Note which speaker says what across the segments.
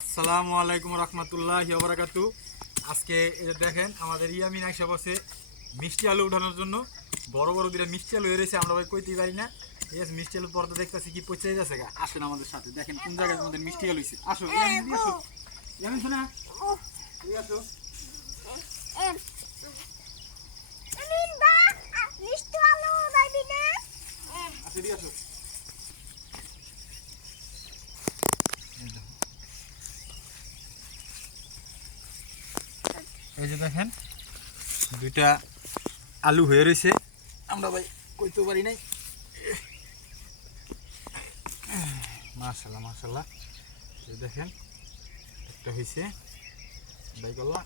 Speaker 1: আসসালামু আলাইকুম রহমতুল্লাহ বারাকাতু। আজকে দেখেন আমাদের ইয়ামিন আইসা বসে মিষ্টি আলু উঠানোর জন্য। বড় বড় দুটা মিষ্টি আলু এসেছে আমরা ভাই কইতেই পারি না। যে মিষ্টি আলু পর্দা দেখতেছি কি পচে যাচ্ছে গা। আসেন আমাদের সাথে দেখেন কোন জায়গায় আমাদের মিষ্টি আলু হয়েছে আসো ইয়ামিন শোনা আসো। এই যে দেখেন, দুইটা আলু হয়ে রয়েছে আমরা ভাই কইতে পারি নাই। মাশাল্লাহ মাশাল্লাহ এই দেখেন, একটা হয়েছে ভাই করলা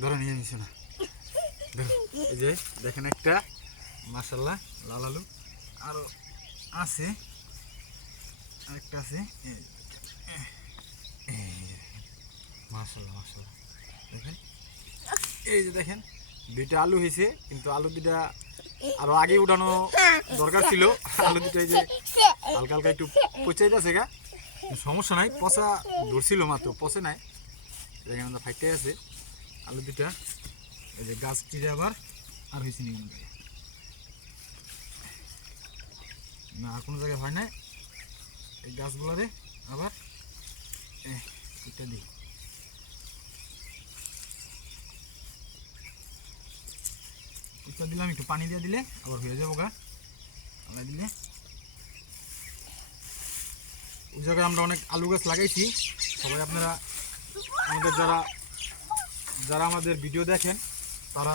Speaker 1: ধরো নিয়ে নিছে না। এই যে দেখেন একটা মাশাল্লাহ লাল আলু। আরও আছে, আরেকটা আছে। মাশাল্লাহ দেখেন এই যে দেখেন দুইটা আলু হয়েছে কিন্তু আলু দুইটা আরও আগে উঠানো দরকার ছিল। আলু দুটো এই যে হালকা হালকা একটু পচে যাচ্ছে গা। সমস্যা নাই পচা ধরছিল মাত্র পচে নাই। দেখেন আমরা ফাইটে আছে আলু দুটা এই যে গাছ চিরে আবার আর হয়েছে নি আর কোনো জায়গায় হয় না এই গাছগুলারে আবার এহ, এটা দিই। এটা দিলাম, একটু পানি দিয়ে দিলে আবার হয়ে যাব গা। আলাই দিলে। ওই জায়গায় আমরা অনেক আলু গাছ লাগাইছি। সবাই আপনারা, আমাদের যারা যারা আমাদের ভিডিও দেখেন, তারা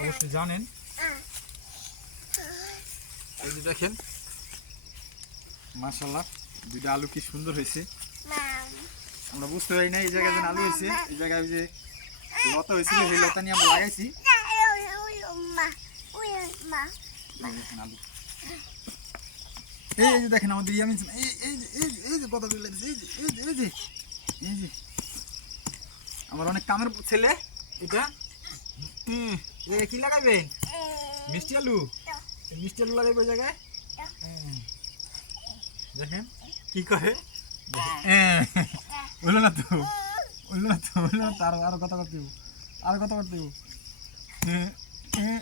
Speaker 1: অবশ্যই জানেন। এই যে দেখেন মাশাল্লাহ দুইটা আলু কি সুন্দর হয়েছে। আমরা বুঝতে পারি না এই জায়গায় যেন আলু হয়েছে। এই জায়গায় যে লতা হয়েছিল, সেই লতা নিয়ে আমরা লাগাইছি। এই যে দেখেন আমাদের ইয়ামিন এই এই এই এই যে কথা এই যে এই যে এই যে এই যে আমার অনেক কামের ছেলে এটা হুম, এ কি লাগাইবেন মিষ্টি আলু মিষ্টি আলু লাগাইবে জায়গায়। দেখেন কি করে বলল না তো বলল না তো বলল না তো আরও আরও কথা করতে। আরও কথা করতে। হ্যাঁ, হ্যাঁ।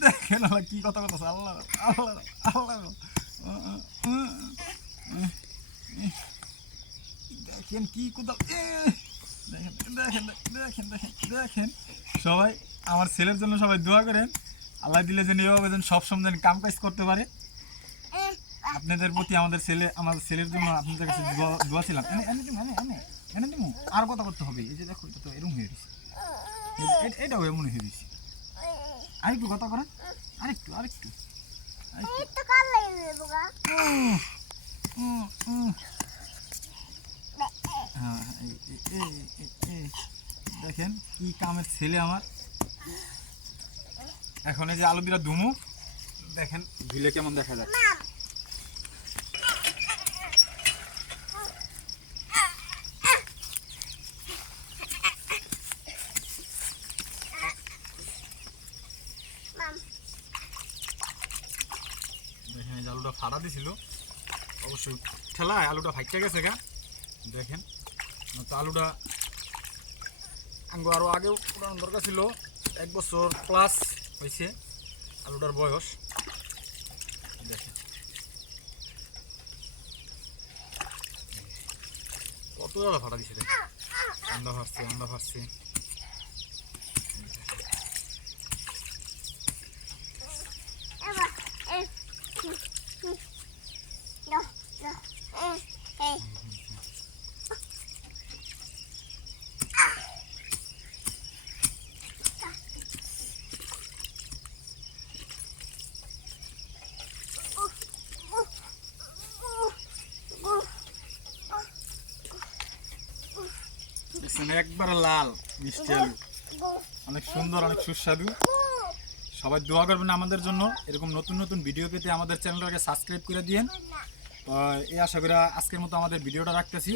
Speaker 1: দেখেন আল্লাহ কি কথা কথা আল্লাহ আল্লাহ আল্লাহ। দেখেন কি কোথাও দেখেন দেখেন দেখেন দেখেন দেখেন। সবাই আমার ছেলের জন্য সবাই দোয়া করেন। আল্লাহ দিলে যেন এভাবে যেন সবসময় যেন কাম কাজ করতে পারে। আপনাদের প্রতি আমাদের ছেলে আমাদের ছেলের জন্য আপনাদের কাছে দোয়া- ছিলাম। এনে এনে দিমু, এনে এনে এনে দিমু। আর কথা করতে হবে। এই যে দেখো এটা তো এরকম হয়ে গেছে। এটাও এমন হয়ে গেছে। আরেকটু কথা করেন আরেকটু আরেকটু। হ্যাঁ। দেখেন কি কামের ছেলে আমার এখন এই যে আলু দিলা ধুমু দেখেন ধুলে কেমন দেখা যায়
Speaker 2: মাম
Speaker 1: দেখেন এই যে আলুটা ফাটা দিছিল। অবশ্যই ঠেলায় আলুটা ফাইটে গেছে গা। দেখেন তো আলুটা আঙ্গো আরও আগেও উঠানোর দরকার ছিল। এক বছর প্লাস হয়েছে আলুটার বয়স। দেখেন। কত জায়গা ফাটা দিছে দেখেন। আন্ডা ফাটছে আন্ডা ফাটছে দেখছেন, একবার লাল মিষ্টি আলু। অনেক সুন্দর, অনেক সুস্বাদু। সবাই দোয়া করবেন আমাদের জন্য। এরকম নতুন নতুন ভিডিও পেতে আমাদের চ্যানেলটাকে সাবস্ক্রাইব করে দিয়েন। এই আশা করি আজকের মতো আমাদের ভিডিওটা রাখতেছি।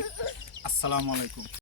Speaker 1: আসসালামু আলাইকুম।